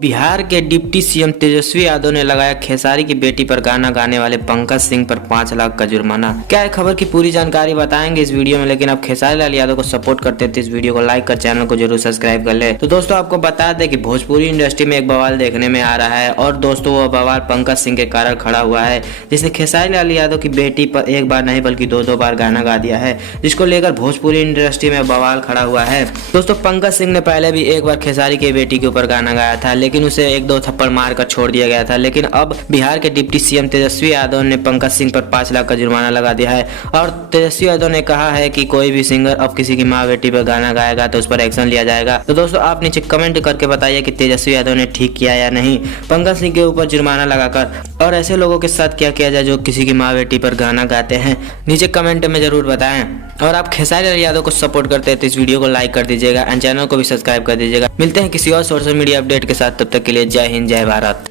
बिहार के deputy CM Tejashwi Yadav ने लगाया खेसारी की बेटी पर गाना गाने वाले पंकज सिंह पर 5 लाख का जुर्माना। क्या है खबर की पूरी जानकारी बताएंगे इस वीडियो में, लेकिन आप खेसारी लाल यादव को सपोर्ट करते हैं तो इस वीडियो को लाइक कर चैनल को जरूर सब्सक्राइब कर ले। तो दोस्तों आपको बता दें कि भोजपुरी इंडस्ट्री में एक बवाल देखने में आ रहा है और दोस्तों वो बवाल पंकज सिंह के कारण खड़ा हुआ है, जिसने खेसारी लाल यादव की बेटी पर एक बार नहीं बल्कि दो बार गाना गा दिया है, जिसको लेकर भोजपुरी इंडस्ट्री में बवाल खड़ा हुआ है। दोस्तों पंकज सिंह ने पहले भी एक बार खेसारी की बेटी के ऊपर गाना गाया था, लेकिन उसे 1-2 थप्पड़ मार कर छोड़ दिया गया था। लेकिन अब बिहार के डिप्टी सीएम तेजस्वी यादव ने पंकज सिंह पर 5 लाख का जुर्माना लगा दिया है और तेजस्वी यादव ने कहा है कि कोई भी सिंगर अब किसी की माँ बेटी पर गाना गाएगा तो उस पर एक्शन लिया जाएगा। तो दोस्तों आप नीचे कमेंट करके बताइए कि तेजस्वी यादव ने ठीक किया या नहीं पंकज सिंह के ऊपर जुर्माना लगाकर, और ऐसे लोगों के साथ क्या किया जाए जो किसी की माँ बेटी पर गाना गाते हैं, नीचे कमेंट में जरूर बताएं। और आप खेसारी लाल यादव को सपोर्ट करते हैं तो इस वीडियो को लाइक कर दीजिएगा एंड चैनल को भी सब्सक्राइब कर दीजिएगा। मिलते हैं किसी और सोशल मीडिया अपडेट के साथ, तब तक के लिए जय हिंद जय भारत।